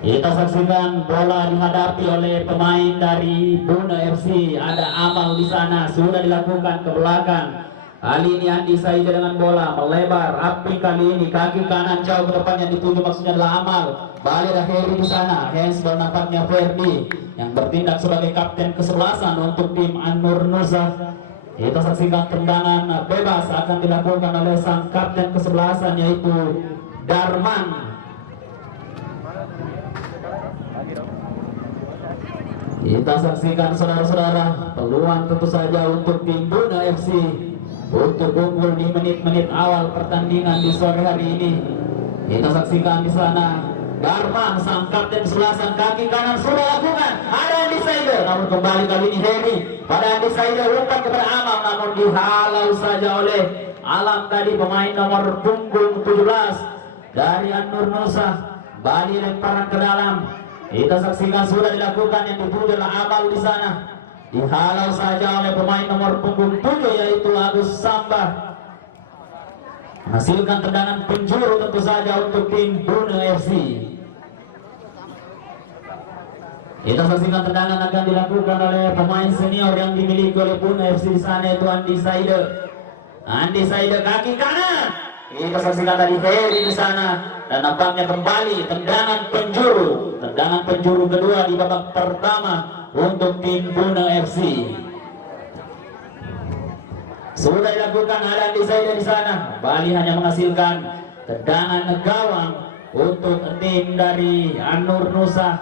Kita saksikan bola dihadapi oleh pemain dari Buna FC. Ada Amal di sana, sudah dilakukan ke belakang. Kali ini Andi Saida dengan bola melebar api, kali ini kaki kanan jauh ke depan, yang dituju maksudnya adalah Amal. Balik ada Heri di sana, handsball nampaknya Ferdi yang bertindak sebagai kapten kesebelasan untuk tim An-Nur Nusa. Kita saksikan tendangan bebas akan dilakukan oleh sang kapten kesebelasan yaitu Darman. Kita saksikan saudara-saudara, peluang tentu saja untuk tim Buna FC untuk unggul di menit-menit awal pertandingan di sore hari ini. Kita saksikan di sana Darman, sang kapten kesebelasan, kaki kanan sudah lakukan. Ada Andi Saida, namun kembali kali ini Heri pada Andi Saida, umpan kepada Amal, namun dihalau saja oleh Alam tadi, pemain nomor punggung 17 dari An-Nur Nusa. Bali lemparan ke dalam. Kita saksikan sudah dilakukan, yang dituju adalah Amal di sana. Dihalau saja oleh pemain nomor punggung 7 yaitu Agus Sambah. Menghasilkan tendangan penjuru tentu saja untuk tim Buna FC. Kita saksikan tendangan akan dilakukan oleh pemain senior yang dimiliki oleh Buna FC di sana yaitu Andi Saida. Andi Saida kaki kanan. Kita saksikan tadi Heri di sana dan nampaknya kembali tendangan penjuru kedua di babak pertama untuk tim Buna FC. Sudah dilakukan, ada Andi Saida di sana. Bali hanya menghasilkan tendangan gawang untuk tim dari An-Nur Nusa.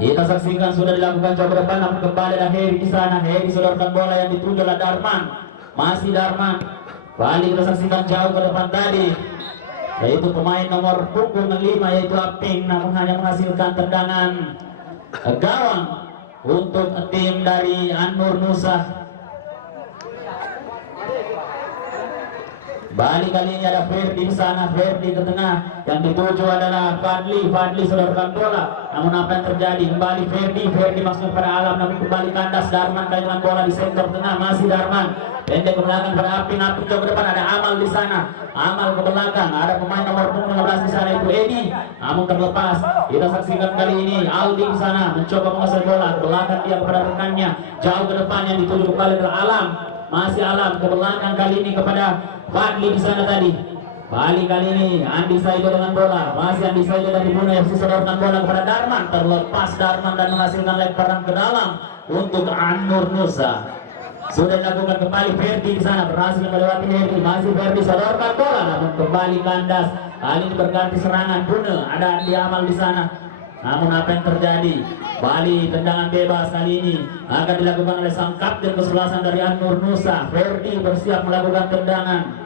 Kita saksikan sudah dilakukan coba depan, namun kembali ada Heri di sana. Heri sodorkan bola yang dituju oleh Darman. Masih Darman. Bali kita saksikan jauh ke depan tadi, yaitu pemain nomor punggung 5 yaitu Aping, namun hanya menghasilkan tendangan gawang untuk tim dari An-Nur Nusa. Bali kali ini ada Ferdi di sana, Ferdi ke tengah, yang dituju adalah Fadli sodorkan bola, namun apa yang terjadi? Kembali Ferdi masuk pada Alam, namun kembali kandas. Darman kali dengan bola di sektor tengah, masih Darman, pendek ke belakang pada Aping jauh ke depan, ada Amal di sana. Amal ke belakang, ada pemain nomor 15 di sana itu Edi, namun terlepas. Kita saksikan kali ini Aldi di sana mencoba menguasai bola, ke belakang dia kepada rekannya, jauh ke depan, yang dituju kembali adalah Alam. Masih Alam ke belakang kali ini kepada Fadli di sana tadi. Bali kali ini Andi Saida dengan bola, masih Andi Saida dari Buna FC sodorkan bola kepada Darman, terlepas Darman dan menghasilkan lemparan ke dalam untuk An-Nur Nusa. Sudah dilakukan kembali Ferdi di sana, berhasil melewati Heri, masih Ferdi sodorkan bola, namun kembali kandas. Kali ini berganti serangan Buna, ada Andi Amal di sana. Namun apa yang terjadi? Bali tendangan bebas kali ini akan dilakukan oleh sang kapten kesebelasan dari An-Nur Nusa. Ferdi bersiap melakukan tendangan.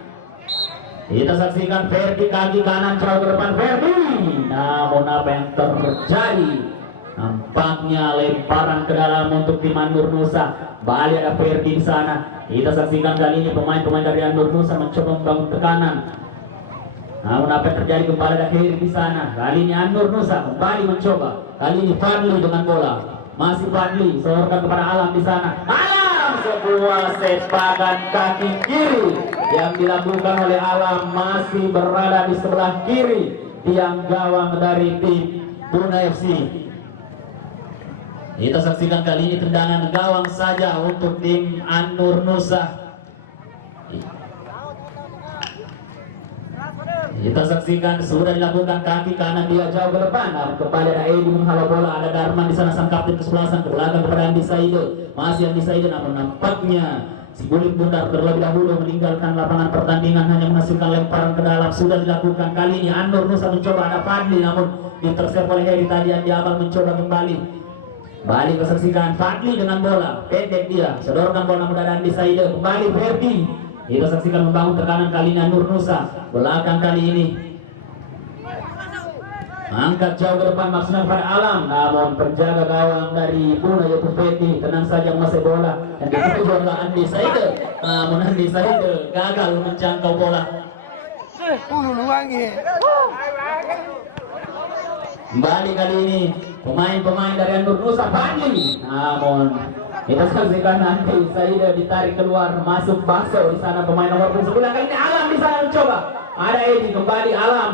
Kita saksikan Ferdi kaki kanan jauh ke depan Ferdi. Namun apa yang terjadi? Nampaknya lemparan ke dalam untuk tim An-Nur Nusa. Bali ada Ferdi di sana. Kita saksikan kali ini pemain-pemain dari An-Nur Nusa mencoba membangun tekanan. Namun apa yang terjadi? Kembali ada Heri di sana. Kali ini An-Nur Nusa kembali mencoba. Kali ini Fadli dengan bola. Masih Fadli sodorkan kepada Alam di sana. Alam, sebuah sepakan kaki kiri yang dilakukan oleh Alam, masih berada di sebelah kiri tiang gawang dari tim Buna FC. Kita saksikan kali ini tendangan gawang saja untuk tim An-Nur Nusa. Kita saksikan sudah dilakukan kaki kanan dia jauh ke depan. Namun kembali ada Edi menghalau bola, ada Darman di sana sang kapten kesebelasan, ke belakang kepada Andi Saida. Masih Andi Saida, namun nampaknya si Bulik Bundar terlebih dahulu meninggalkan lapangan pertandingan, hanya menghasilkan lemparan ke dalam. Sudah dilakukan kali ini An-Nur Nusa mencoba, ada Fadli namun diterserep oleh Heri tadi. Andi Amal mencoba kembali. Balik kesaksikan Fadli dengan bola, pendek dia sodorkan bola mudah Andi Saida. Kembali Ferdi. Kita saksikan membangun tekanan kali ini An-Nur Nusa. Belakang kali ini angkat jauh ke depan maksudnya pada Alam, namun penjaga gawang dari Buna yaitu Ferdi tenang saja menguasai bola, yang dituju adalah Andi Saida. Namun Andi Saida gagal menjangkau bola. Kembali kali ini pemain-pemain dari An-Nur Nusa Fadli, namun kita saksikan nanti Saida ditarik keluar, masuk Baso di sana pemain nomor 9. Kali ini Alam di sana mencoba. Ada Edi kembali Alam.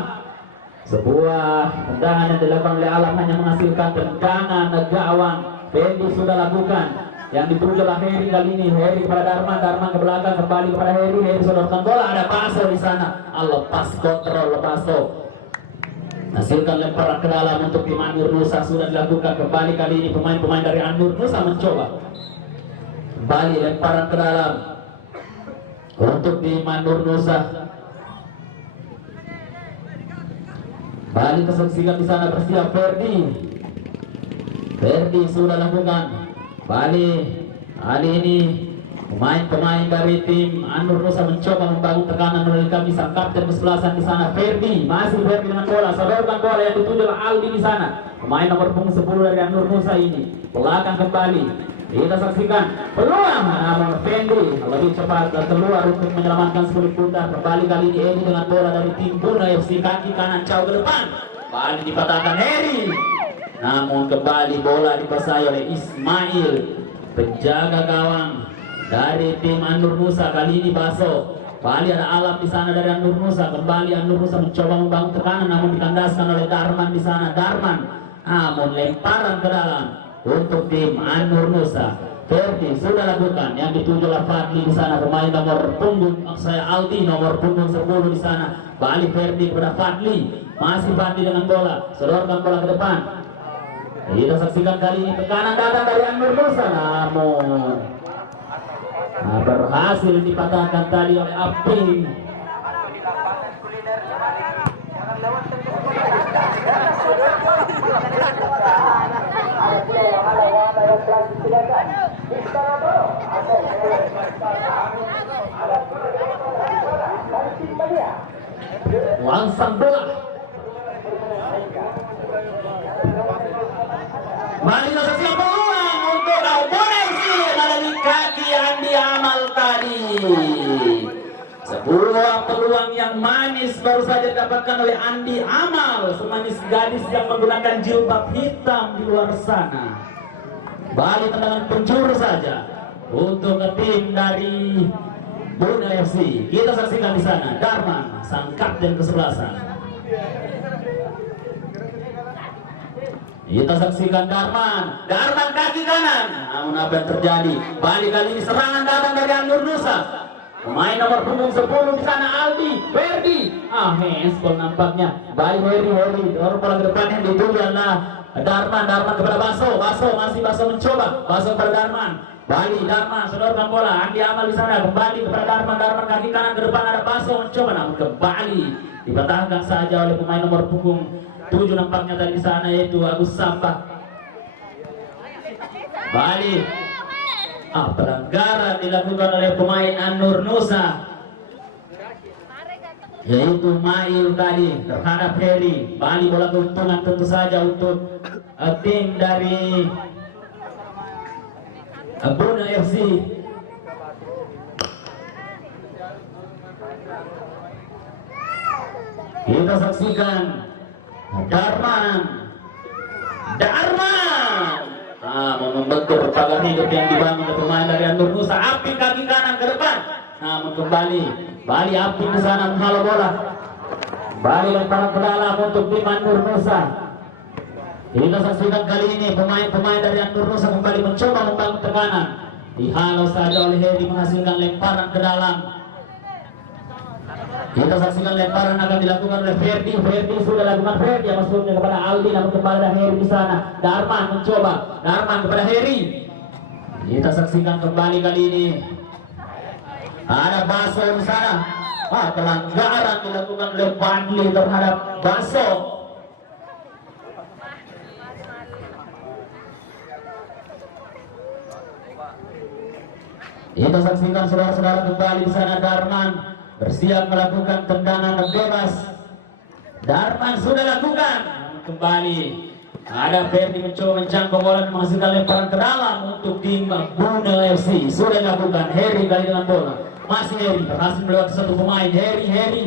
Sebuah tendangan yang dilakukan oleh Alam hanya menghasilkan tendangan ke gawang. Fendi sudah lakukan. Yang dituju oleh Heri kali ini. Heri kepada Darman, Darman ke belakang kembali kepada Heri. Heri sodorkan bola, ada Baso di sana. Lepas kontrol Baso. Hasilkan lemparan ke dalam untuk tim An-Nur Nusa sudah dilakukan kembali kali ini pemain-pemain dari An-Nur Nusa mencoba. Kembali lemparan ke dalam untuk tim An-Nur Nusa. Balik kesaksikan di sana bersiap Ferdi. Ferdi sudah lakukan. Balik kali ini pemain-pemain dari tim An-Nur Nusa mencoba membangun tekanan melalui kami sang kapten kesebelasan di sana Ferdi. Masih Ferdi dengan bola, sodorkan bola yang dituju oleh Aldi di sana. Pemain nomor punggung 10 dari An-Nur Nusa ini belakang kembali. Kita saksikan peluang namun Fendi lebih cepat keluar untuk menyelamatkan seluruh putar. Kembali kali ini Edi dengan bola dari tim Buna FC, kaki kanan jauh ke depan. Kembali dipatahkan Heri. Namun kembali bola dikuasai oleh Ismail, penjaga gawang dari tim An-Nur Nusa. Kali ini Baso. Kembali ada Alam di sana dari An-Nur Nusa. Kembali An-Nur Nusa mencoba membangun tekanan namun dikandaskan oleh Darman di sana. Darman namun lemparan ke dalam untuk tim An-Nur Nusa. Ferdi sudah lakukan yang dituju oleh Fadli di sana, pemain nomor punggung saya Aldi nomor punggung 10 di sana. Balik Ferdi kepada Fadli, masih Fadli dengan bola, sodorkan bola ke depan. Kita saksikan kali ini tekanan datang dari An-Nur Nusa namun berhasil dipatahkan tadi oleh Apin. Langsung bola Mari saksikan peluang untuk Albonesi melalui kaki Andi Amal tadi. Sebuah peluang yang manis baru saja didapatkan oleh Andi Amal, semanis gadis yang menggunakan jilbab hitam di luar sana. Balik tendangan penjuru saja untuk tim dari Buna FC. Kita saksikan di sana Darman, sang kapten kesebelasan. Kita saksikan Darman, Darman kaki kanan. Namun apa yang terjadi? Balik kali ini serangan datang dari An-Nur Nusa. Pemain nomor punggung 10 di sana Aldi, Ferdi. Handsball nampaknya. Balik Heri, dorong bola ke depan yang dituju adalah Darman kepada Baso. Masih Baso mencoba. Baso kepada Darman. Bali Darman sodorkan bola. Andi Amal di sana kembali kepada Darman kaki kanan ke depan ada Baso mencoba namun kembali dipatahkan saja oleh pemain nomor punggung 7 nampaknya tadi di sana yaitu Agus Samba. Bali pelanggaran dilakukan oleh pemain An-Nur Nusa yaitu Mail tadi terhadap Heri. Bali bola keuntungan tentu saja untuk tim dari Buna FC. Kita saksikan Darman membentur pagar hidup yang dibangun oleh pemain dari An-Nur Nusa. Api kaki kanan ke depan namun kembali Bali Api di sana menghalau bola. Bali lemparan ke dalam untuk tim An-Nur Nusa. Kita saksikan kali ini pemain-pemain dari An-Nur Nusa kembali mencoba membangun tekanan. Dihalau saja oleh Heri menghasilkan lemparan ke dalam. Kita saksikan lemparan akan dilakukan oleh Ferdi. Ferdi sudah lakukan Ferdi yang masuknya kepada Aldi namun kembali ada Heri di sana. Darman mencoba. Darman kepada Heri. Kita saksikan kembali kali ini. Ada Baso di sana. Pelanggaran dilakukan oleh Fadli terhadap Baso. Kita saksikan saudara-saudara kembali di sana Darman bersiap melakukan tendangan bebas. Darman sudah lakukan kembali. Ada Ferdi mencoba menjangkau bola dan menghasilkan lemparan ke dalam untuk tim Buna FC. Sudah dilakukan Heri kali dengan bola. Masih Heri berhasil melewati satu pemain. Heri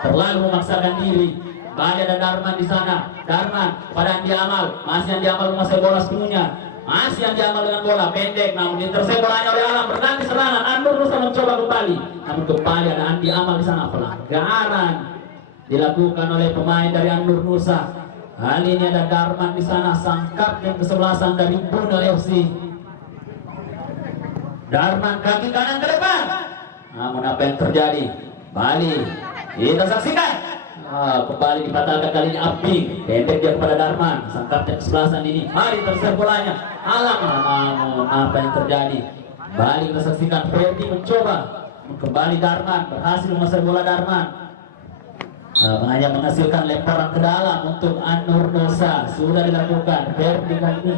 terlalu memaksakan diri. Kembali ada Darman di sana. Darman pada Andi Amal. Masih Andi Amal menguasai bola sepenuhnya. Masih yang diamal dengan bola pendek namun diteruskan bolanya oleh Alam berganti serangan. An-Nur Nusa mencoba kembali namun kembali ada Andi Amal di sana. Pelanggaran dilakukan oleh pemain dari An-Nur Nusa. Kali ini ada Darman di sana, sang kapten kesebelasan dari Bunda FC. Darman kaki kanan ke depan. Namun apa yang terjadi? Bali, kita saksikan. Kembali dibatalkan kali ini Aping. Pendek dia kepada Darman, sang kapten kesebelasan ini. Mari terserah bolanya. Alam, namun apa yang terjadi? Bali kita saksikan. Ferdi mencoba kembali. Darman berhasil menguasai bola. Darman hanya menghasilkan lemparan ke dalam untuk An-Nur Nusa. Sudah dilakukan Ferdi kali ini.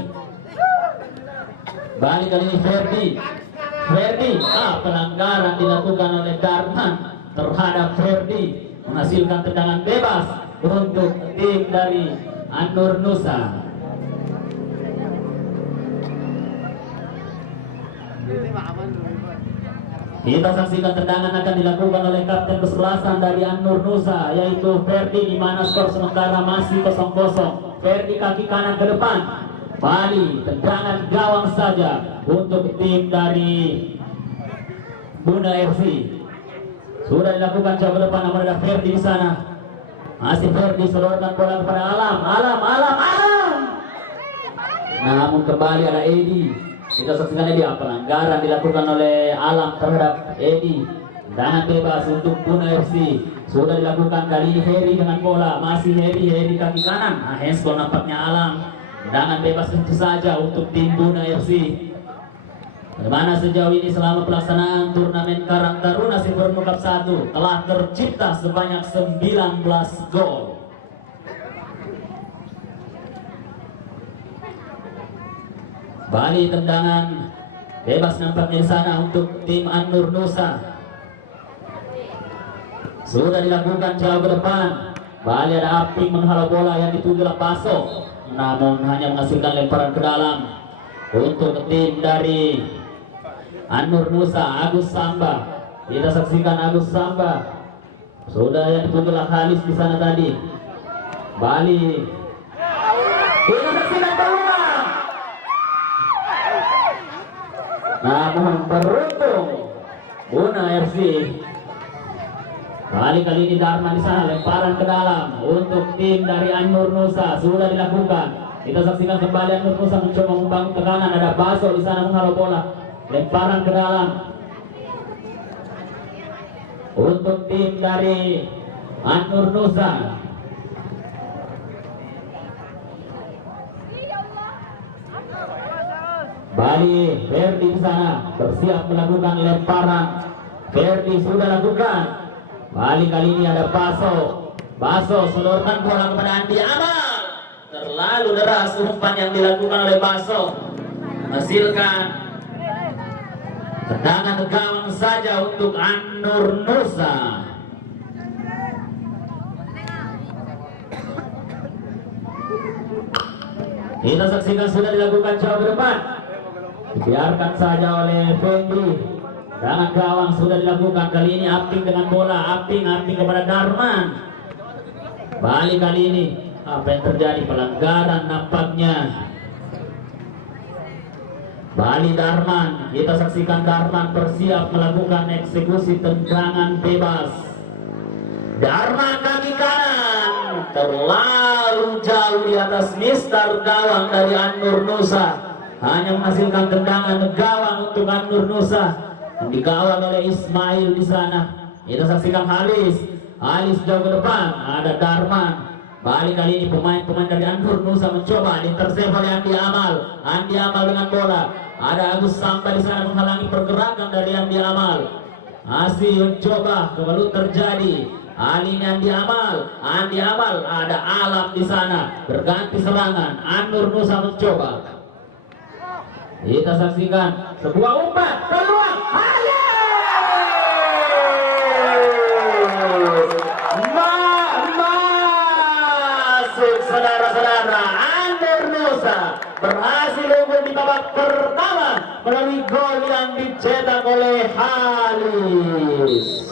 Bali kali ini Ferdi. Pelanggaran dilakukan oleh Darman terhadap Ferdi, menghasilkan tendangan bebas untuk tim dari An-Nur Nusa. Kita saksikan tendangan akan dilakukan oleh kapten kesebelasan dari An-Nur Nusa, yaitu Ferdi, di mana skor sementara masih 0-0. Ferdi kaki kanan ke depan. Bali tendangan gawang saja untuk tim dari Bunda FC. Sudah dilakukan coba depan, namun ada Ferdi di sana. Masih Ferdi sodorkan bola kepada Alam. Namun kembali ada Edi. Kita saksikan ini pelanggaran dilakukan oleh Alam terhadap Edi. Tendangan bebas untuk Bunda FC. Sudah dilakukan kali ini Heri dengan bola. Masih Heri kaki kanan. Handsball nampaknya Alam. Tendangan bebas tentu saja untuk tim Bunda FC. Bagaimana sejauh ini selama pelaksanaan turnamen Karang Taruna Silver Cup 1 telah tercipta sebanyak 19 gol. Bali tendangan bebas nampaknya di sana untuk tim An-Nur Nusa. Sudah dilakukan jauh ke depan. Bali ada Aping menghalau bola yang dituju oleh Paso, namun hanya menghasilkan lemparan ke dalam untuk tim dari An-Nur Nusa. Agus Samba, kita saksikan Agus Samba. Sudah yang dituju oleh Halis di sana tadi. Bali, kita saksikan peluang. Namun beruntung Bunda FC. Kali ini Darman di sana, lemparan ke dalam untuk tim dari An-Nur Nusa. Sudah dilakukan. Kita saksikan kembali An-Nur Nusa mencoba membangun tekanan. Ada Baso di sana menghalau bola. Lemparan ke dalam untuk tim dari An-Nur Nusa. Bali, Ferdi di sana bersiap melakukan lemparan. Ferdi sudah lakukan. Bali kali ini ada Baso sodorkan bola kepada Andi Amal. Terlalu deras umpan yang dilakukan oleh Baso, menghasilkan tendangan gawang saja untuk An-Nur Nusa. Kita saksikan sudah dilakukan jauh ke depan. Dibiarkan saja oleh Fendi. Tangan gawang sudah dilakukan. Kali ini Aping dengan bola. Aping kepada Darman. Bali kali ini. Apa yang terjadi? Pelanggaran nampaknya. Bali Darman. Kita saksikan Darman bersiap melakukan eksekusi tendangan bebas. Darman kaki kanan. Terlalu jauh di atas mister gawang dari An-Nur Nusa. Hanya menghasilkan tendangan gawang untuk An-Nur Nusa yang dikawal oleh Ismail di sana. Kita saksikan Halis jauh ke depan. Ada Darman. Balik kali ini pemain-pemain dari An-Nur Nusa mencoba diintersep oleh Andi Amal. Andi Amal dengan bola. Ada Agus Samba di sana menghalangi pergerakan dari Andi Amal. Masih mencoba, kembali terjadi. Ali ini Andi Amal. Ada Alam di sana berganti serangan. An-Nur Nusa mencoba. Kita saksikan sebuah umpan peluang. Masuk saudara-saudara. An-Nur Nusa berhasil unggul di babak pertama melalui gol yang dicetak oleh Halis.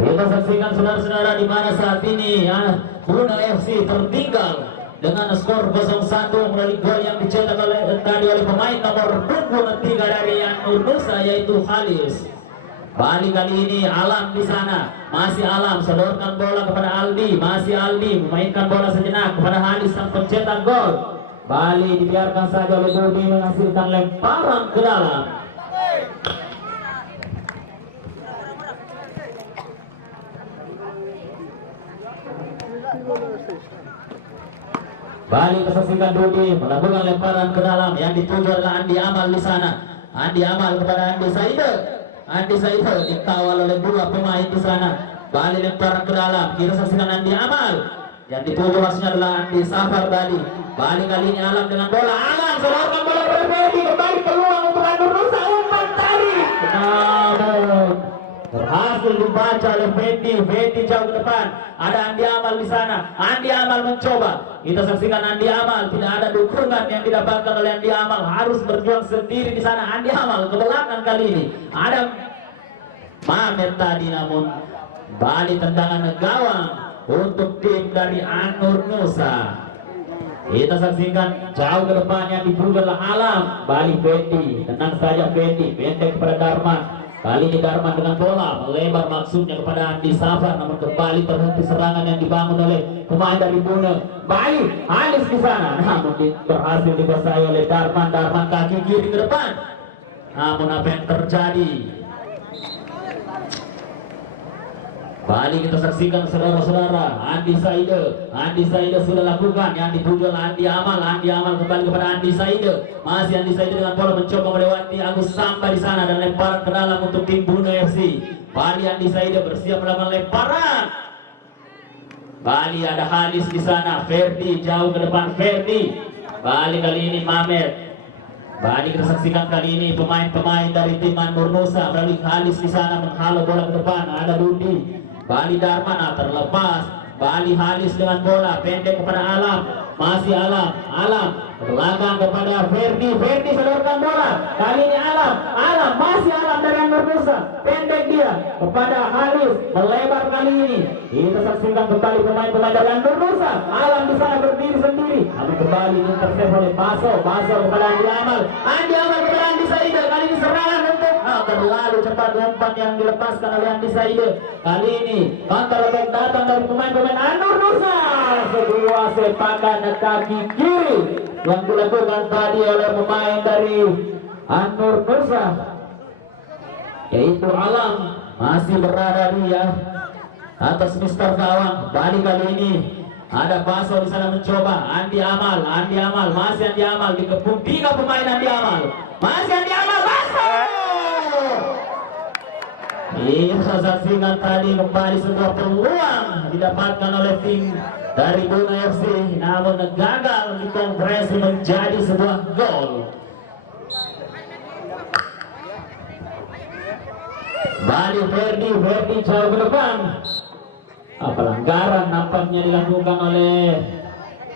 Kita saksikan saudara-saudara di mana saat ini Bruna FC tertinggal dengan skor 0-1 melalui gol yang dicetak tadi oleh pemain nomor 23 dari Nur Nusa yaitu Halis. Bali kali ini Alam di sana, masih Alam sodorkan bola kepada Aldi, masih Aldi memainkan bola sejenak kepada Halis sang pencetak gol. Bali dibiarkan saja oleh Budi menghasilkan lemparan ke dalam. Bali kesaksikan Dudi melakukan lemparan ke dalam yang dituju adalah Andi Amal di sana. Andi Amal kepada Andi Saide. Andi Saide dikawal oleh dua pemain di sana. Bali lemparan ke dalam. Kita saksikan Andi Amal. Yang dituju maksudnya adalah Andi Safar tadi. Bali kali ini Alam dengan bola. Alam selorkan bola berbeda kembali peluang untuk Nur Nusa umpan tarik. Namun berhasil dibaca oleh Fendi jauh ke depan. Ada Andi Amal di sana. Andi Amal mencoba. Kita saksikan Andi Amal, tidak ada dukungan yang didapatkan oleh Andi Amal, harus berjuang sendiri di sana. Andi Amal ke belakang kali ini. Ada Mamet tadi, namun Bali tendangan gawang untuk tim dari Nur Nusa. Kita saksikan jauh ke depan yang dibuka adalah Alam. Bali Fendi, tenang saja Fendi, pendek kepada Darman. Kali ini Darman dengan bola melebar maksudnya kepada Andi Safar, namun kembali terhenti serangan yang dibangun oleh pemain dari Bune. Bali Halis di sana, namun berhasil dikuasai oleh Darman. Darman kaki kiri ke depan. Namun apa yang terjadi? Bali kita saksikan saudara-saudara. Andi Saide sudah lakukan yang dituju oleh Andi Amal kembali kepada Andi Saide. Masih Andi Saide dengan bola mencoba melewati Agus Samba di sana dan lemparan ke dalam untuk tim Bruna FC. Bali Andi Saide bersiap melakukan lemparan. Bali ada Halis di sana. Ferdi jauh ke depan Ferdi. Bali kali ini Mamet. Bali kita saksikan kali ini pemain-pemain dari tim Nur Nusa melalui Halis di sana menghalau bola ke depan. Ada Dundi. Bali Darman terlepas. Bali Halis dengan bola pendek kepada Alam. Masih Alam ke belakang kepada Ferdi. Ferdi sodorkan bola. Kali ini Alam masih Alam dari Nur Nusa. Pendek dia kepada Halis, melebar kali ini. Kita saksikan kembali pemain-pemain dari Nur Nusa. Alam di sana berdiri sendiri. Namun kembali intercept oleh Baso kepada Andi Amal. Andi Amal kepada Andi Saide. Kali ini serangan untuk terlalu cepat umpan yang dilepaskan oleh Andi Saide. Kali ini counter attack datang dari pemain-pemain Nur Nusa. Sebuah sepakan kaki kiri yang dilakukan tadi oleh pemain dari Nur Nusa, yaitu Alam, masih berada dia atas Mister Gawang. Bali kali ini ada Baso di sana mencoba. Andi Amal masih Andi Amal dikepung 3 pemain Andi Amal. Masih Andi Amal Baso. Kita saksikan tadi kembali sebuah peluang didapatkan oleh tim dari Bruna FC, namun gagal dikonversi menjadi sebuah gol. Bali Ferdi jauh ke depan. Pelanggaran nampaknya dilakukan oleh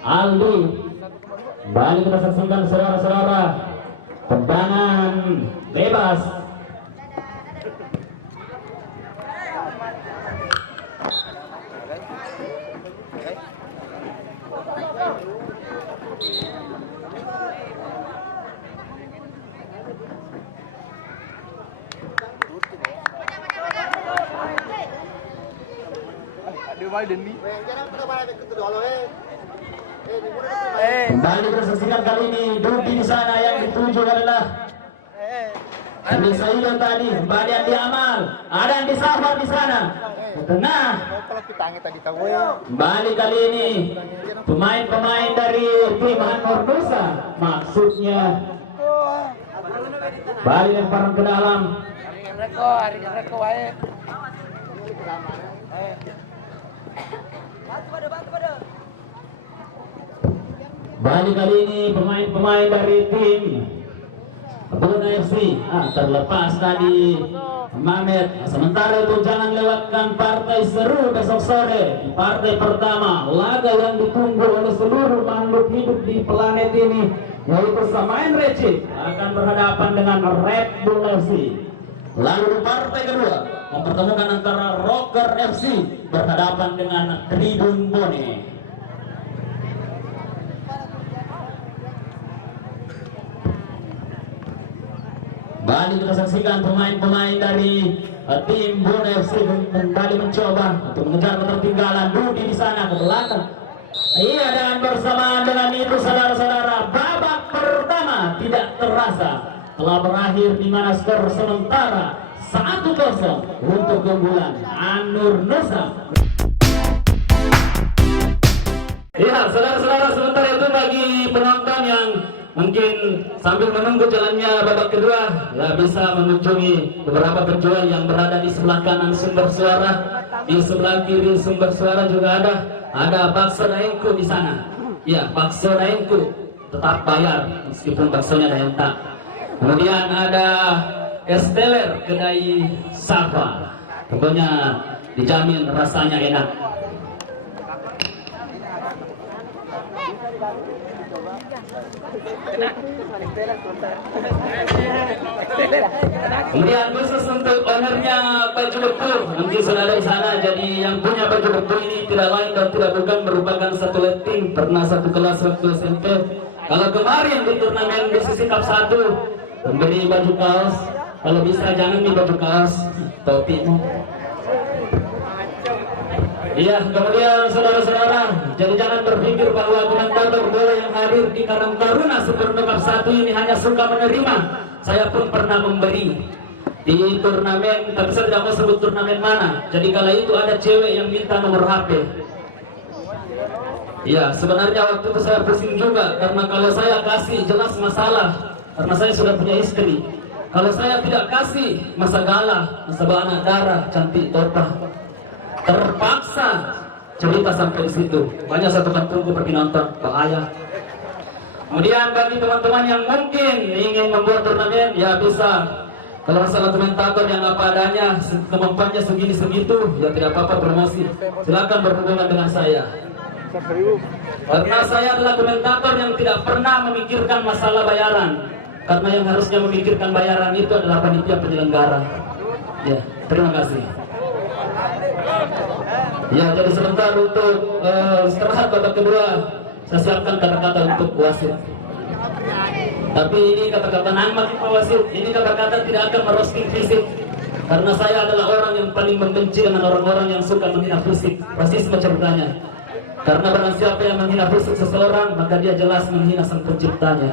Aldi. Bali kita saksikan saudara-saudara, tendangan bebas. Kembali tersaksikan kali ini Dudi di sana yang dituju adalah Andi Saide tadi. Kembali Andi Amal, ada Andi Safar di sana. Tengah. Kembali kali ini pemain-pemain dari tim Nur Nusa, maksudnya Bali lemparan ke dalam. Bali kali ini pemain-pemain dari tim Bruna FC terlepas tadi Mamet. Sementara itu jangan lewatkan partai seru besok sore. Partai pertama, laga yang ditunggu oleh seluruh makhluk hidup di planet ini, yaitu Samain Recit akan berhadapan dengan Red Bull FC. Lalu partai kedua mempertemukan antara Rocker FC berhadapan dengan Tribun Bone. Kembali kita saksikan pemain-pemain dari tim Bone FC kembali mencoba untuk mengejar ketertinggalan. Budi di sana ke belakang. Iya, dan bersamaan dengan itu saudara-saudara, babak pertama tidak terasa telah berakhir di mana skor sementara 1-0 untuk keunggulan Anur Nusa. Ya, saudara-saudara, sementara itu bagi penonton yang mungkin sambil menunggu jalannya babak kedua, ya bisa mengunjungi beberapa penjual yang berada di sebelah kanan sumber suara, di sebelah kiri sumber suara juga ada bakso daengku di sana. Ya, bakso daengku tetap bayar meskipun baksonya ada yang tak. Kemudian ada es teler kedai Safa, tentunya dijamin rasanya enak. Kemudian khusus untuk ownernya baju betul, mungkin sudah ada di sana. Jadi yang punya baju betul ini tidak lain dan tidak bukan merupakan satu letting pernah satu kelas waktu SMP. Kalau kemarin di turnamen BCC Cup 1 memberi baju kaos, kalau bisa jangan nih baju kaos, topimu. Iya, kemudian saudara-saudara, jadi jangan berpikir bahwa komentator bola yang hadir di Karang Taruna Super Cup 1 ini hanya suka menerima. Saya pun pernah memberi di turnamen, tapi saya tidak mau sebut turnamen mana. Jadi kala itu ada cewek yang minta nomor HP. Iya, sebenarnya waktu itu saya pusing juga, karena kalau saya kasih jelas masalah, karena saya sudah punya istri. Kalau saya tidak kasih, masa galah, masa anak darah, cantik topa. Terpaksa cerita sampai di situ. Banyak satu tunggu pergi nonton, bahaya. Kemudian bagi teman-teman yang mungkin ingin membuat turnamen, ya bisa. Kalau salah komentator yang apa adanya, kemampuannya segini segitu, ya tidak apa-apa promosi. Silakan berhubungan dengan saya. Karena saya adalah komentator yang tidak pernah memikirkan masalah bayaran. Karena yang harusnya memikirkan bayaran itu adalah panitia penyelenggara. Ya, terima kasih. Ya, jadi sebentar untuk istirahat babak kedua. Saya siapkan kata-kata untuk wasit. Tapi ini kata-kata nama kita wasit. Ini kata-kata tidak akan merosting fisik. Karena saya adalah orang yang paling membenci dengan orang-orang yang suka menghina fisik. Rasisme ceritanya. Karena barang siapa yang menghina fisik seseorang, maka dia jelas menghina sang penciptanya.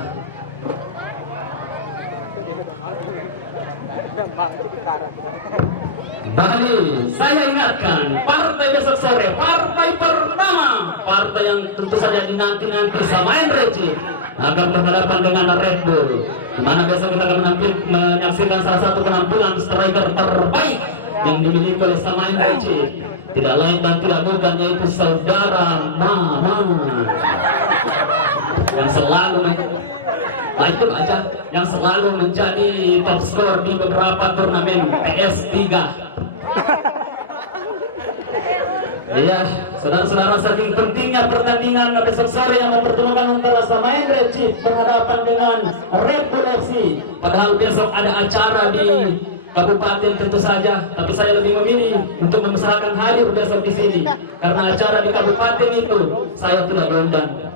Bali, saya ingatkan, partai besok sore, partai pertama, partai yang tentu saja dinanti-nanti Samain Reci akan berhadapan dengan Red Bull. Di mana besok kita akan menyaksikan salah satu penampilan striker terbaik yang dimiliki oleh Samain Reci. Tidak lain dan tidak bukan yaitu saudara Mama yang selalu itu aja yang selalu menjadi top skor di beberapa turnamen PS3. Iya, saudara-saudara, saking pentingnya pertandingan besok sore yang mempertemukan antara Samain Reci berhadapan dengan Red Bull FC. Padahal besok ada acara di kabupaten tentu saja, tapi saya lebih memilih untuk mengusahakan hadir besok di sini karena acara di kabupaten itu saya tidak diundang.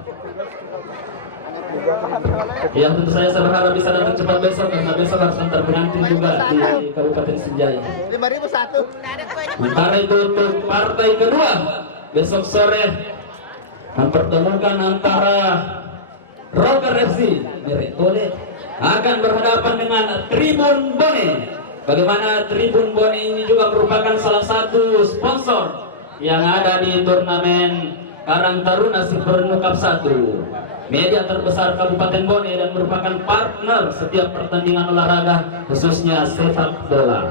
Ya, tentu saya berharap bisa datang cepat besok karena besok harus antar pengantin juga di Kabupaten Senjaya. 5.001. Sementara itu untuk partai kedua besok sore mempertemukan antara Rocker FC Meretole akan berhadapan dengan Tribun Bone. Bagaimana Tribun Bone ini juga merupakan salah satu sponsor yang ada di turnamen Karang Taruna Super Cup 1. Media terbesar Kabupaten Bone dan merupakan partner setiap pertandingan olahraga khususnya sepak bola.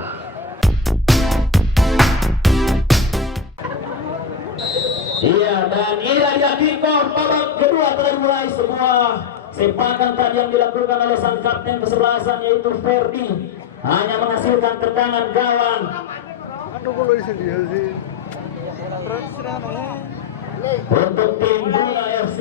Iya, dan inilah dia kick-off babak kedua telah dimulai. Sebuah sepakan tadi yang dilakukan oleh sang kapten kesebelasan yaitu Ferdi hanya menghasilkan tendangan gawang. Untuk tim Bula FC.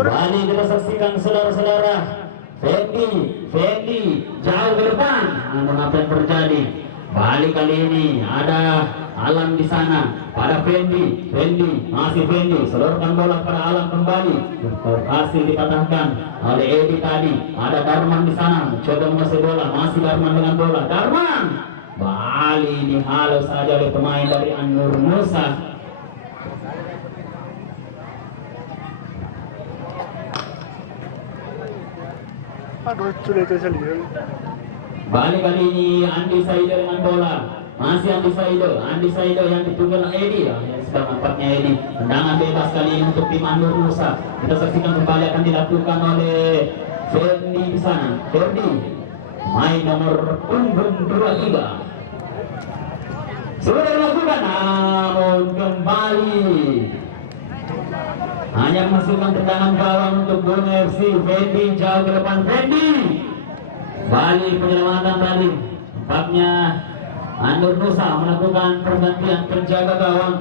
Kembali kita saksikan saudara-saudara. Fendi jauh ke depan. Namun apa yang terjadi? Balik kali ini ada Alam di sana pada Fendi masih Fendi selurkan bola pada Alam kembali, berhasil dipatahkan oleh Edi tadi. Ada Darman di sana coba menguasai bola, masih Darman dengan bola. Darman Bali dihalau saja oleh pemain dari An-Nur Musa. Balik kali ini Andi Saido dengan bola. Masih Andi Saido yang ditunggu Edi. Sudah nampaknya Edi. Tendangan bebas kali ini untuk tim An-Nur Musa. Kita saksikan kembali akan dilakukan oleh Ferdi di sana. Ferdi main nomor punggung 23. Sudah dilakukan, namun kembali hanya menghasilkan tendangan gawang untuk Gunung FC. Fendi jauh ke depan. Fendi balik penyelamatan tadi. Tampaknya An-Nur Musa melakukan pergantian penjaga gawang.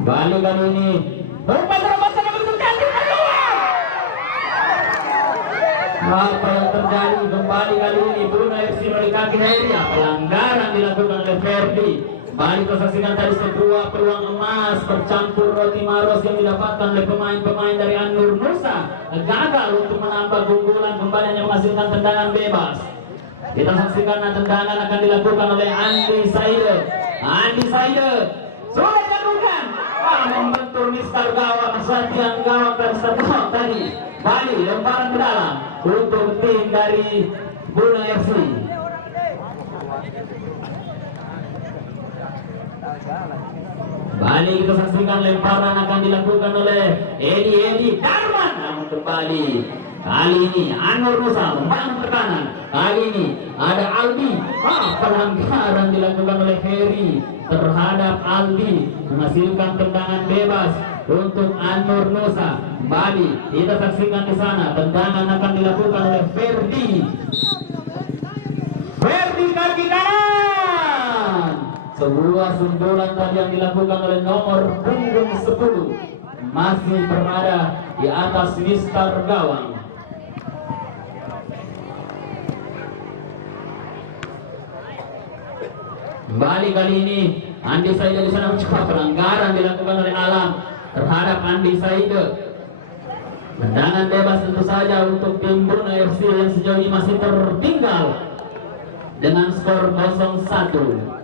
Balik kali ini apa yang terjadi kembali kali ini? Bruno FC melalui kaki Heri. Pelanggaran dilakukan oleh Ferdi. Balik saksikan tadi sebuah peluang emas bercampur roti maros yang didapatkan oleh pemain-pemain dari An-Nur Musa. Gagal untuk menambah keunggulan, kembali hanya menghasilkan tendangan bebas. Kita saksikan tendangan akan dilakukan oleh Andi Saido sudah dilakukan. Membentur mistar gawang, kesatian gawang terserah tadi. Balik lemparan ke dalam untuk tim dari Bruno FC. Balik kita saksikan lemparan akan dilakukan oleh Edi Darman. Namun kembali kali ini An-Nur Musa membangun tekanan. Kali ini ada Aldi. Pelanggaran dilakukan oleh Heri terhadap Aldi, menghasilkan tendangan bebas untuk An-Nur Musa. Kembali kita saksikan di sana tendangan akan dilakukan oleh Ferdi kaki kanan. Sebuah sundulan tadi yang dilakukan oleh nomor punggung 10 masih berada di atas mistar gawang. Kembali kali ini Andi Saido di sana mencoba, pelanggaran dilakukan oleh Alam terhadap Andi Saido. Tendangan bebas tentu saja untuk tim Bruno FC yang sejauh ini masih tertinggal dengan skor 0-1.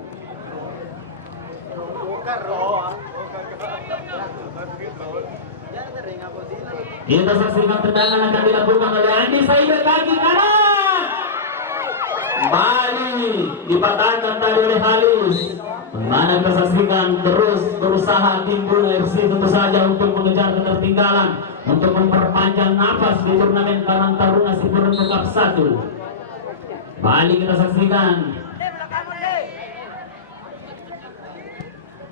Kita saksikan tendangan akan dilakukan oleh Andi Saido kaki kanan. Kembali dipatahkan tadi oleh Halis. Mana kita saksikan terus berusaha tim Bruno FC tentu saja untuk mengejar ketertinggalan, untuk memperpanjang nafas di turnamen Karang Taruna Sipurun Cup 1. Balik kita saksikan.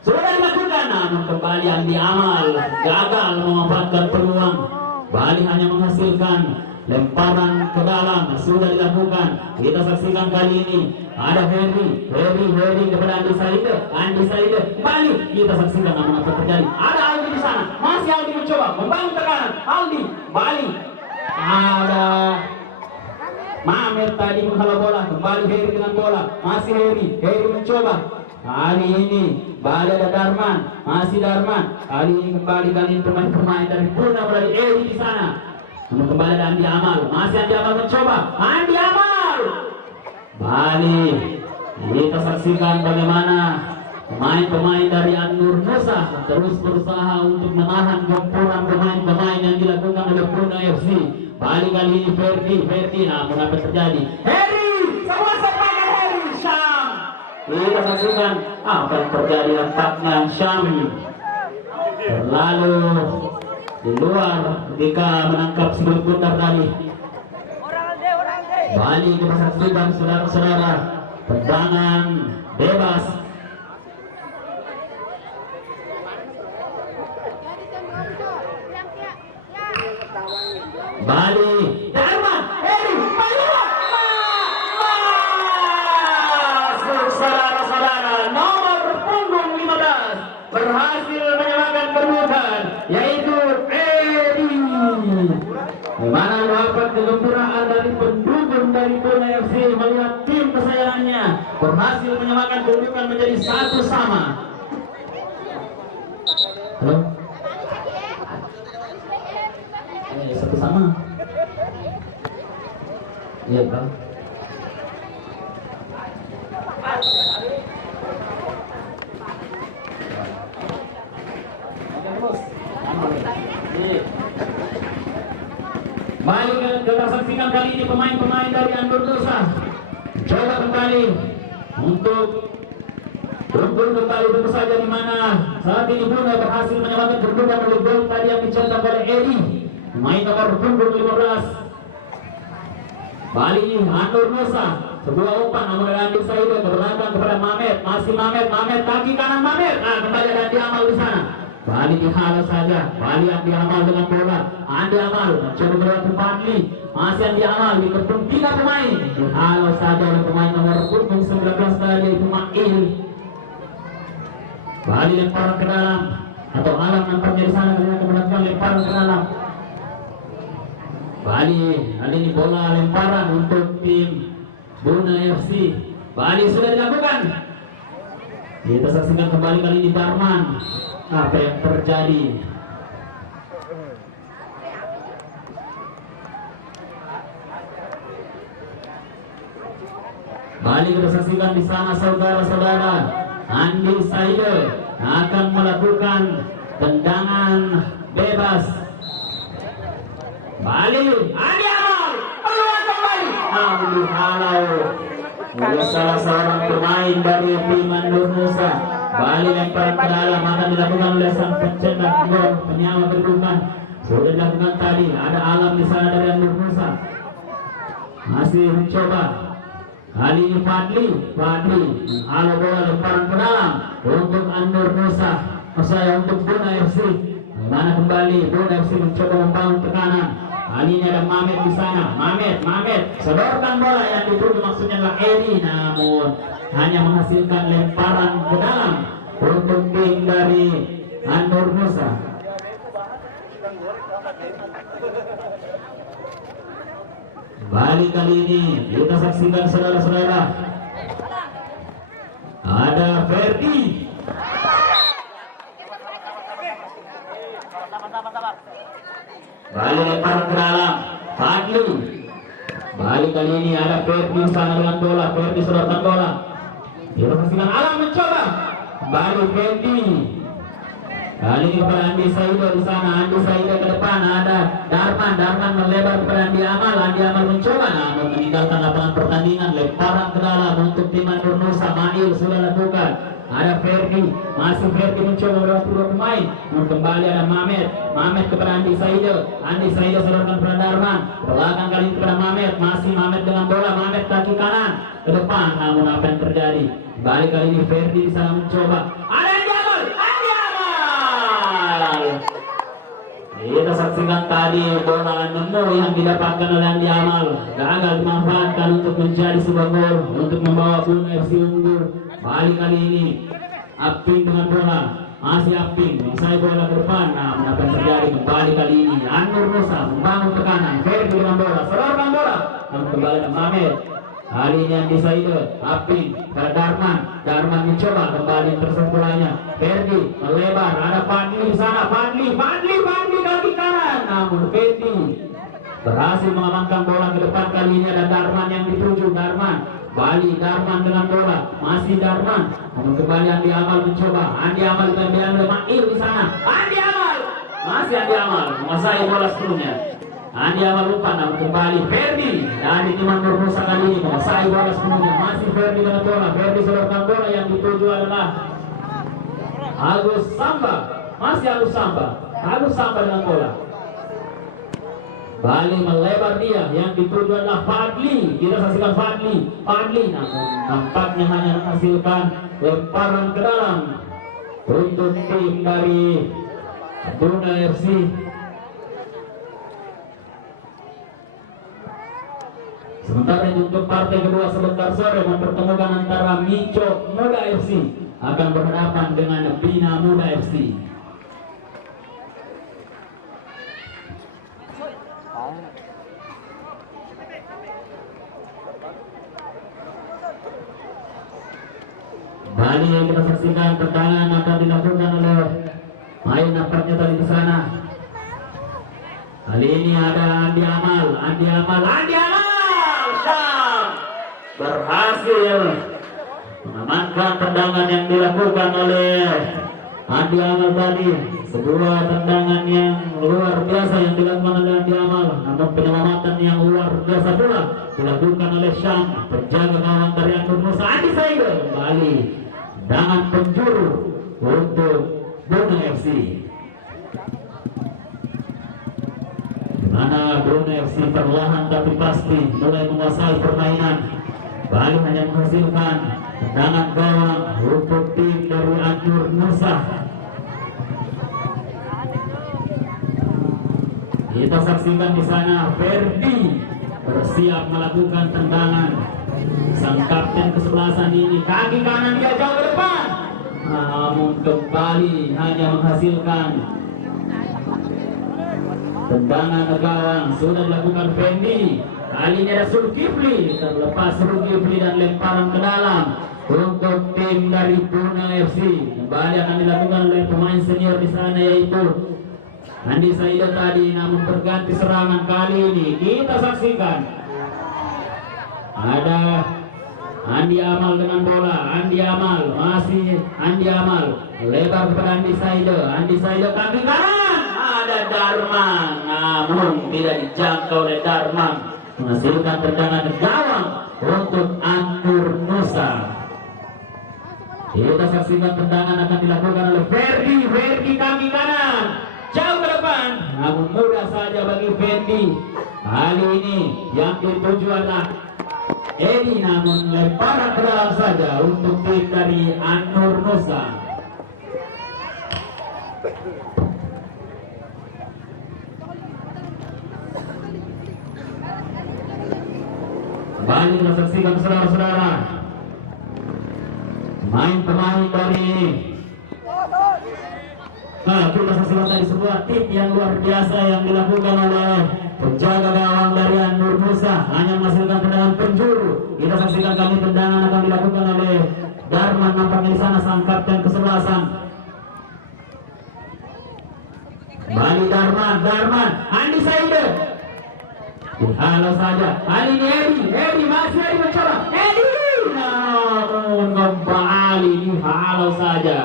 Sudah dilakukan, namun kembali Andi Amal gagal memanfaatkan peluang. Bali hanya menghasilkan lemparan ke dalam. Sudah dilakukan. Kita saksikan kali ini ada Heri kepada Andi Saido. Bali kita saksikan, namun apa terjadi? Ada Aldi di sana. Masih Aldi mencoba membangun tekanan. Aldi Bali ada Mamer tadi menghalau bola. Kembali Heri dengan bola. Masih Heri mencoba. Kali ini Bali ada Darman, masih Darman. Kali ini kembali pemain-pemain dari Bruno berada Edi di sana. Namun kembali ada Andi Amal, masih Andi Amal mencoba. Andi Amal. Bali kita saksikan bagaimana pemain-pemain dari An-Nur Musa terus berusaha untuk menahan gempuran pemain-pemain yang dilakukan oleh Bruno FC. Bali kali ini Ferdi, namun apa terjadi? Heri, sama-sama Heri, Syam. Kita saksikan apa yang terjadi, nampaknya Syam terlalu di luar ketika menangkap sebelum putar tadi. Bali kita saksikan saudara-saudara, tendangan bebas. Bali Darman Heri masuk, saudara-saudara, nomor punggung 15 berhasil menyamakan kedudukan, yaitu Mana luapan kegembiraan dari pendukung dari Bona FC melihat tim kesayangannya berhasil menyamakan kedudukan menjadi 1-1. Halo? 1-1. Iya bang. Baik, kita saksikan kali ini pemain-pemain dari Andor Nusa coba kembali untuk kembali tentu saja di mana saat ini Bunda berhasil menyamakan kedudukan oleh gol tadi yang dicetak oleh Edi, pemain nomor punggung 15. Bali Andor Nusa sebuah umpan namun Andi Saida ke belakang kepada Mamet, masih Mamet kaki kanan Mamet. Nah, kembali ada Andi Amal di sana. Bali dihalau saja, Bali Andi Amal dengan bola. Andi Amal mencoba berlaku Fadli, masih Andi Amal dikepung 3 pemain. Dihalau saja oleh pemain nomor punggung 19 tadi yaitu Mail. Bali lemparan ke dalam atau Alam nampaknya di sana karena kemudian lemparan ke dalam. Bali kali ini bola lemparan untuk tim Bona FC. Bali sudah dilakukan. Kita saksikan kembali kali ini Darman. Apa yang terjadi? Bali kita saksikan di sana saudara-saudara. Andi Saide akan melakukan tendangan bebas. Bali, Andi Amal, peluang kembali. Namun dihalau oleh salah seorang pemain dari tim Andor Nusa. Bali lempar ke dalam akan dilakukan oleh sang pencetak gol penyama kedudukan. Sudah dilakukan tadi. Ada Alam di sana dari Andor Nusa. Masih mencoba. Kali ini Fadli menghalau bola lemparan ke dalam untuk Andor Nusa. Maksudnya untuk Bona FC. Mana kembali Bona FC mencoba membangun tekanan. Kali ini ada Mamet di sana. Mamet sedorkan bola yang dituju maksudnya adalah Eri, namun hanya menghasilkan lemparan ke dalam untuk tim dari Andor Nusa. Bali kali ini kita saksikan saudara-saudara. Ada Ferdi. Bali lemparan ke dalam. Fadli. Bali kali ini ada Ferdi sana dengan bola. Ferdi sedorkan bola. Kita saksikan Alam mencoba. Bali Ferdi. Kali ini kepada Andi Saida di sana. Andi Saida ke depan. Ada Darman melebar kepada Andi Amal mencoba namun meninggalkan lapangan pertandingan. Lemparan ke dalam untuk tim Andor Nusa. Mail sudah lakukan. Ada Ferdi, masih Ferdi mencoba melewati 2 pemain. Namun kembali ada Mamet kepada Andi Saida sedorkan kepada Darman. Belakang kali ini kepada Mamet, masih Mamet dengan bola. Mamet kaki kanan ke depan. Namun apa yang terjadi? Balik kali ini Ferdi di sana mencoba. Ada Andi Amal. Kita saksikan tadi bola nemu yang didapatkan oleh Andi Amal gagal dimanfaatkan untuk menjadi sebuah gol untuk membawa Bona FC unggul. Balik kali ini Aping dengan bola, masih Aping saya bola ke depan. Nah, apa yang terjadi? Kembali kali ini Andor Nusa membangun tekanan. Ferdi dengan bola, serahkan bola, namun kembali ke Mamet. Kali ini Andi Saida, Aping pada Darman mencoba kembali tersentulannya. Ferdi melebar, ada Fadli di sana. Fadli kaki kanan, namun Ferdi berhasil mengamankan bola ke depan. Kali ini ada Darman yang dituju. Bali Darman dengan bola, masih Darman. Namun kembali Andi Amal mencoba. Andi Amal diambil oleh Mail di sana. Masih Andi Amal menguasai bola sepenuhnya. Andi Amal lupa, namun kembali Ferdi dari tim Andor Nusa kali ini menguasai bola sepenuhnya. Masih Ferdi dengan bola. Ferdi sedorkan bola yang dituju adalah Agus Samba. Masih Agus Samba dengan bola. Bali melebar dia, yang dituju adalah Fadli. Kita saksikan Fadli, namun nampaknya hanya menghasilkan lemparan ke dalam untuk tim dari Bona FC. Sementara itu untuk partai kedua sebentar sore mempertemukan antara Mico Muda FC akan berhadapan dengan Bina Muda FC. Kali kita saksikan tendangan akan dilakukan oleh main nampaknya tadi di sana. Kali ini ada Andi Amal, Syam berhasil mengamankan tendangan yang dilakukan oleh Andi Amal tadi. Sebuah tendangan yang luar biasa yang dilakukan oleh Andi Amal, namun penyelamatan yang luar biasa pula dilakukan oleh Syam, penjaga gawang dari Anur Musa. Andi Saido kembali dengan penjuru untuk Brunei FC, di mana Brunei FC perlahan tapi pasti mulai menguasai permainan. Bali hanya menghasilkan tendangan gawang untuk tim dari Anur Musa. Kita saksikan di sana Ferdi bersiap melakukan tendangan. Sang kapten kesebelasan ini kaki kanan dia jauh ke depan, namun kembali hanya menghasilkan tendangan ke gawang. Sudah dilakukan Fendi. Kali ini ada Zulkifli, terlepas Zulkifli dan lemparan ke dalam untuk tim dari Brunei FC. Kembali akan dilakukan oleh pemain senior di sana yaitu Andi Saido tadi, namun berganti serangan kali ini. Kita saksikan ada Andi Amal dengan bola. Masih Andi Amal lebar kepada Andi Saido kaki kanan. Ada Darman, namun tidak dijangkau oleh Darman, menghasilkan tendangan gawang untuk Anur Musa. Kita saksikan tendangan akan dilakukan oleh Ferdi kaki kanan jauh ke depan, namun mudah saja bagi Fendi. Kali ini yang dituju adalah Edi, namun lemparan ke dalam saja untuk tim dari Anur Musa. Kembali kita saksikan saudara-saudara pemain dari kita saksikan tadi sebuah tip yang luar biasa yang dilakukan oleh penjaga gawang dari Anur Musa, hanya menghasilkan tendangan penjuru. Kita saksikan kali tendangan akan dilakukan oleh Darman, nampaknya di sana sang kapten kesebelasan. Kembali Darman, Andi Saido. Halo saja, kali ini Edi masih mencoba. Namun kembali halo saja.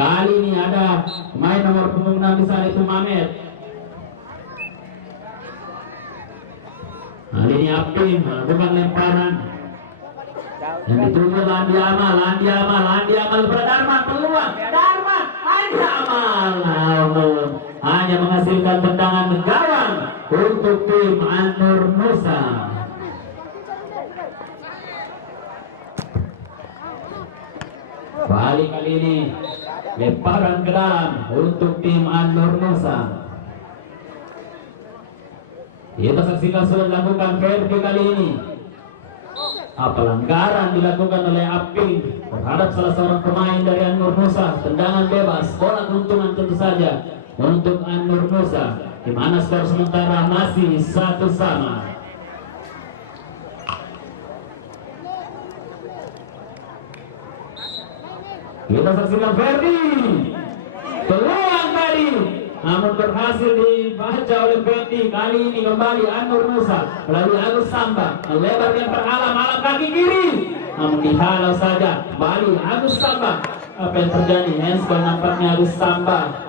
Kali ini ada pemain nomor punggung 6 di sana itu Mamet. Kali ini Apin melakukan lemparan yang dituju Andi Amal kepada Darman, peluang Andi Amal, namun hanya menghasilkan tendangan gawang untuk tim Anur Musa. Kali ini lemparan ke dalam untuk tim Anur Musa. Kita saksikan sudah dilakukan Ferdi kali ini. Pelanggaran dilakukan oleh Aping terhadap salah seorang pemain dari Anur Musa. Tendangan bebas, bola keuntungan tentu saja untuk Anur Musa, di mana skor sementara masih 1-1. Kita saksikan Ferdi, peluang tadi, namun berhasil dibaca oleh Ferdi. Kali ini kembali Anur Musa melalui Agus Samba, melebarkan alam kaki kiri, namun dihalau saja. Kembali Agus Samba. Apa yang terjadi? Handsball nampaknya Agus Samba.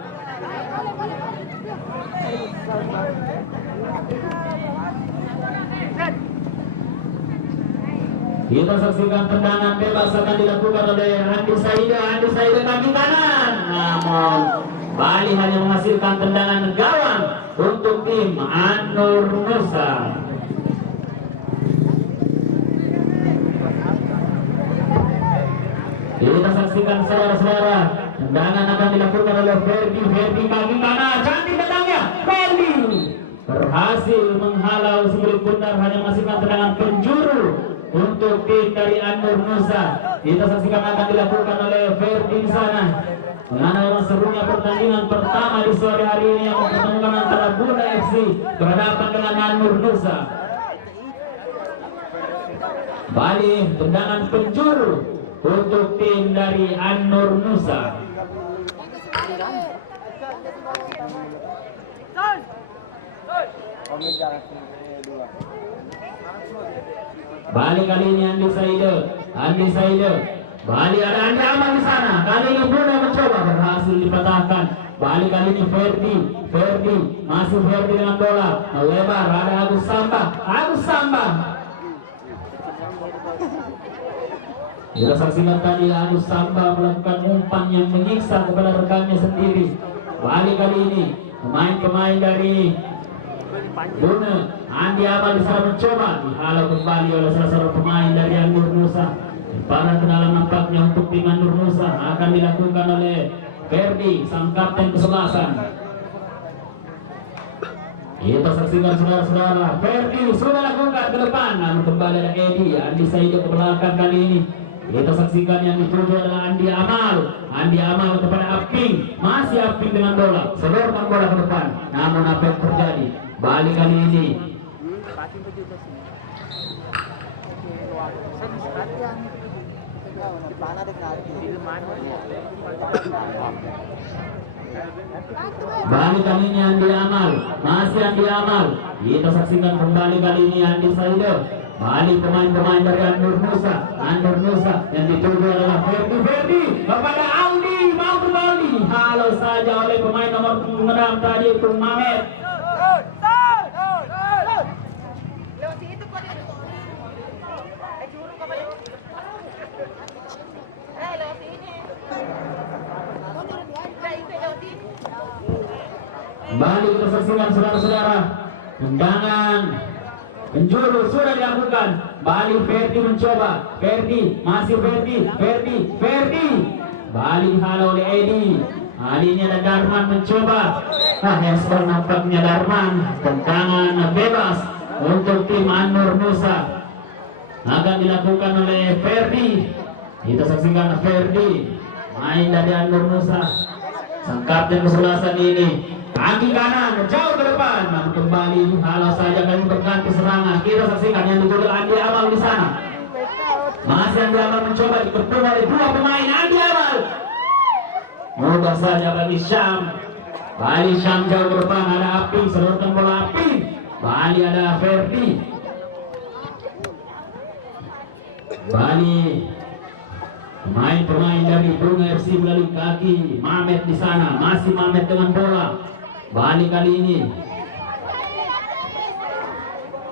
Kita saksikan tendangan bebas akan dilakukan oleh Andi Saido kaki kanan, namun Bali hanya menghasilkan tendangan gawang untuk tim Anur Musa. Kita saksikan saudara-saudara, tendangan akan dilakukan oleh Ferdi kaki kanan, cantik tendangnya. Ferdi berhasil menghalau sebelit bundar, hanya menghasilkan tendangan penjuru untuk tim dari Anur Musa. Kita saksikan akan dilakukan oleh Ferdi di sana. Dengan memang serunya pertandingan pertama di sore hari ini yang mempertemukan antara Brunei FC berhadapan dengan Anur Musa. Bali tendangan penjuru untuk tim dari An-Nur Nusa. Balik kali ini Andi Saide. Balik ada Andi Amal di sana. Kali ini Bruno mencoba, berhasil dipatahkan. Balik kali ini Ferdi, masih Ferdi dengan bola. Melebar, ada Agus Samba. Kita saksikan tadi Agus Samba melakukan umpan yang menyiksa kepada rekannya sendiri. Balik kali ini pemain dari Bruno, Andi Amal bisa mencoba, dihalau kembali oleh salah satu pemain dari An-Nur Nusa. Para ke dalam nampaknya untuk tim An-Nur Nusa akan dilakukan oleh Ferdi, sang kapten kesebelasan. Kita saksikan saudara-saudara, Ferdi sudah lakukan ke depan, namun kembali ada Andi Saide ke belakang kali ini. Kita saksikan yang dituju adalah Andi Amal kepada Aping, masih Aping dengan bola, sedorkan bola ke depan. Namun apa yang terjadi? Balik kali ini Andi Amal, masih Andi Amal. Kita saksikan kembali kali ini Andi Saide. Balik pemain-pemain dari An-Nur Nusa yang dituju adalah Ferdi kepada Aldi, mau kembali. Halo saja oleh pemain nomor 6 tadi itu Mamet. Balik kita saksikan saudara-saudara, tendangan penjuru sudah dilakukan. Balik Ferdi mencoba, masih Ferdi. Balik halau oleh Edi. Kali ini ada Darman mencoba. Hesbon nampaknya Darman. Tendangan bebas untuk tim An-Nur Nusa akan dilakukan oleh Ferdi. Kita saksikan Ferdi, main dari An-Nur Nusa, sang kapten kesebelasan ini. Kaki kanan jauh ke depan, namun kembali halau saja kali berganti serangan. Kita saksikan yang dituju Andi Amal di sana. Masih Andi Amal mencoba dipertemukan oleh dua pemain. Andi Amal mudah saja bagi Syam. Bali Syam jauh ke depan, ada Api, sedorkan bola Api. Bali ada Ferdi. Bali pemain dari Bruno FC melalui kaki Mamet di sana, masih Mamet dengan bola. Balik kali ini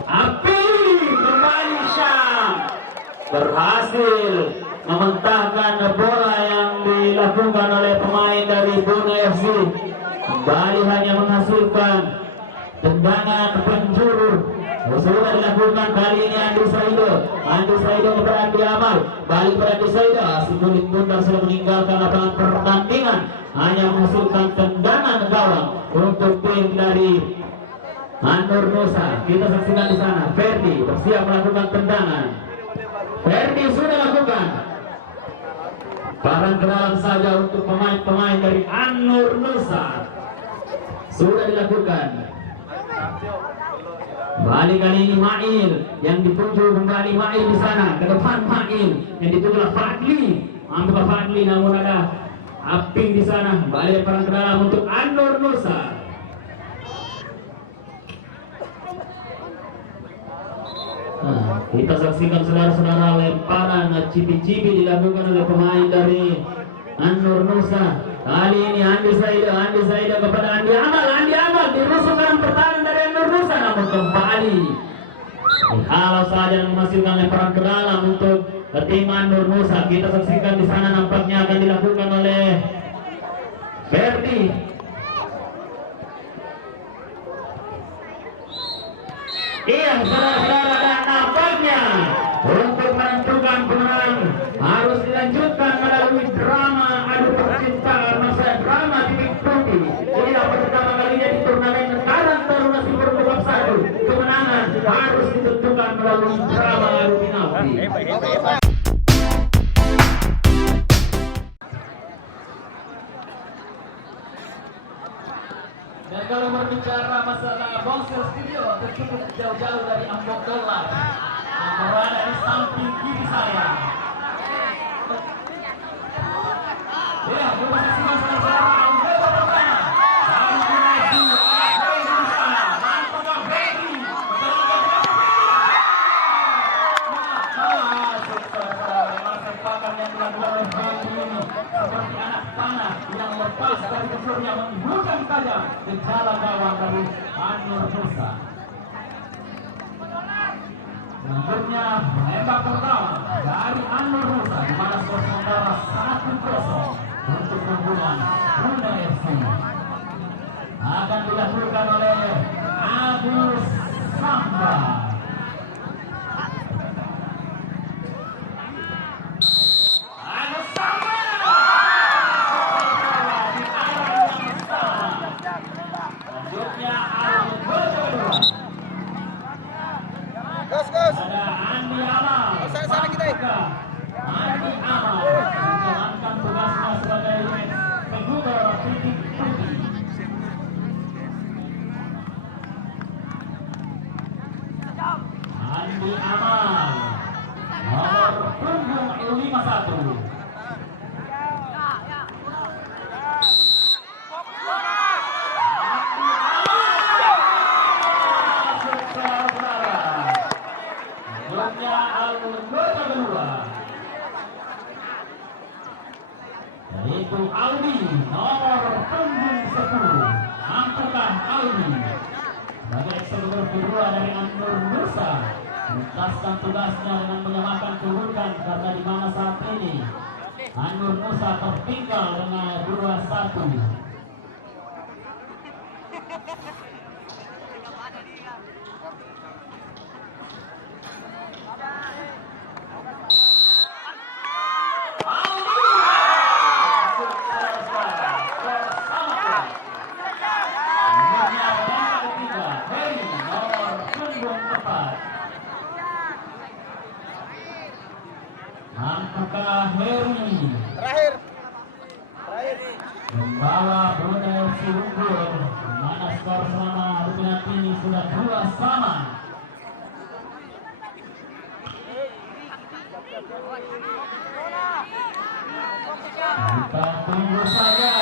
Api, kembali Syam berhasil mementahkan bola yang dilakukan oleh pemain dari Bruno FC. Kembali hanya menghasilkan tendangan penjuru. Sudah dilakukan kali ini Andi Saide kepada Andi Amal. Balik kepada Andi Saide, si kulit bundar sudah meninggalkan lapangan pertandingan, hanya menghasilkan tendangan gawang untuk tim dari An-Nur Nusa. Kita saksikan di sana Ferdi bersiap melakukan tendangan. Ferdi sudah lakukan. Barang ke dalam saja untuk pemain-pemain dari An-Nur Nusa. Sudah dilakukan. Balik kali ini Mail yang dituju kembali Mail di sana, ke depan Mail yang dituju oleh Fadli. Ambil Fadli, namun ada Aping di sana. Balik perang ke dalam untuk An-Nur Nusa. Kita saksikan saudara-saudara lemparan cipi-cipi dilakukan oleh pemain dari An-Nur Nusa. Kali ini Andi Saide kepada Andi Amal dirusukkan pertahanan dari An-Nur Nusa, namun kembali halau saja menghasilkan lemparan ke dalam untuk tim An-Nur Nusa. Kita saksikan di sana nampaknya akan dilakukan oleh Ferdi. Iya, saudara-saudara, dan nampaknya untuk menentukan pemenang harus dilanjutkan melalui drama adu percintaan, masa drama titik putih. Tidak pertama kalinya di turnamen Karang Taruna Super Cup 1, kemenangan harus ditentukan melalui drama adu penalti. Dan kalau berbicara masalah Bongsel Studio, tercukup jauh-jauh dari Ambon Dolar, berada di samping kiri saya. Ya, kita saksikan saudara-saudara anggota pertama. Dan menuju akhir masa. Mantap Freddy. Menjalankan masuk saudara-saudara. Masa pakan yang dilakukan oleh Freddy ini seperti anak panah yang lepas dari kesurnya menghujam tajam ke jalan gawang dari Anur Musa. Selanjutnya menembak pertama dari Anur Musa di mana skor sementara 1-0 untuk keunggulan Brunei FC. Akan dilakukan oleh Agus Samba. Agus Samba di arah yang sama. Selanjutnya Agus kedua. Ada Andi Amal. Andi Amal menjalankan tugasnya sebagai penggugur titik putih. Andi Amal nomor punggung 51. Yaitu Aldi nomor punggung 10. Mampukah Aldi sebagai eksekutor kedua dari Anur Musa menuntaskan tugasnya dengan menyamakan kedudukan, karena di mana saat ini Anur Musa tertinggal dengan 2-1. Mampukah Heri Terakhir. membawa Brunei FC unggul, di mana skor selama rupiah ini sudah 2-2. Kita tunggu saja.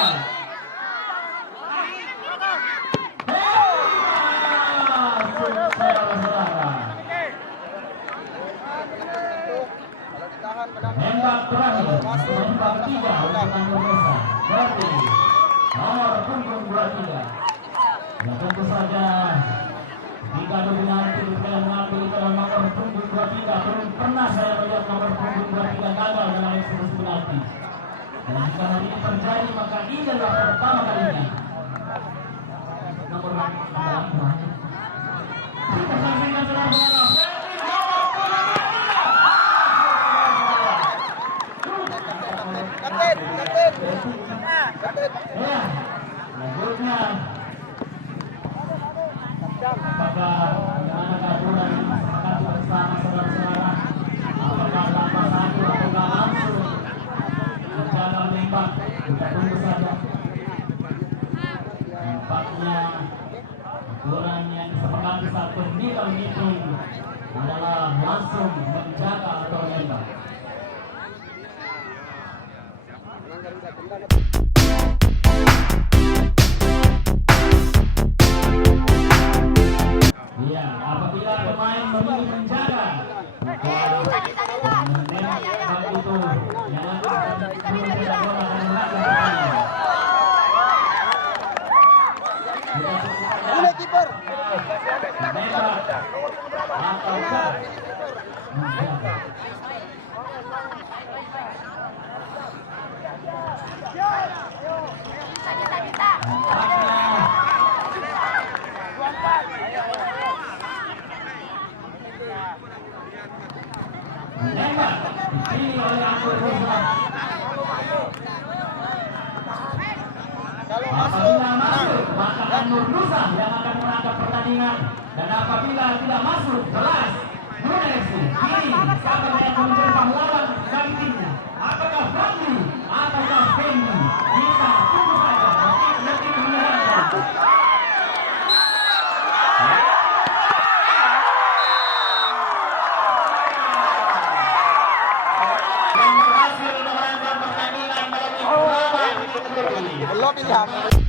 Tembak terakhir, tembak 3 untuk Anur Musa. Berarti nomor punggung 23. Ya tentu saja jika dominasi kita mengambil dalam nomor punggung 23, belum pernah saya melihat nomor punggung 23 gagal dalam eksekusi penalti. Dan jika hal ini terjadi, maka ini adalah pertama kalinya. Nomor 23. Kita saksikan saudara-saudara. Ya, selanjutnya apakah bagaimana keaturan yang disepakati bersama saudara-saudara? Apakah tanpa satu atau langsung menjaga menembak? Kita tunggu saja. Nampaknya aturan yang disepakati saat technical meeting adalah langsung menjaga atau menembak. Iya, apabila pemain memilih menjaga, maka menembak itu yang akan tidak bola dan menangkap. Boleh kiper. Menembak atau menjaga. Menembak dipilih oleh Anur Musa. Apabila masuk, maka Anur Musa yang akan menangkap pertandingan. Dan apabila tidak masuk, jelas Brunei FC. Kini siapa yang mencari pahlawan dari timnya? Apakah Fadli ataukah Fendi? Kita tunggu saja. Detik menentukan. Yang berhasil memenangkan pertandingan melalui Belum pilihan.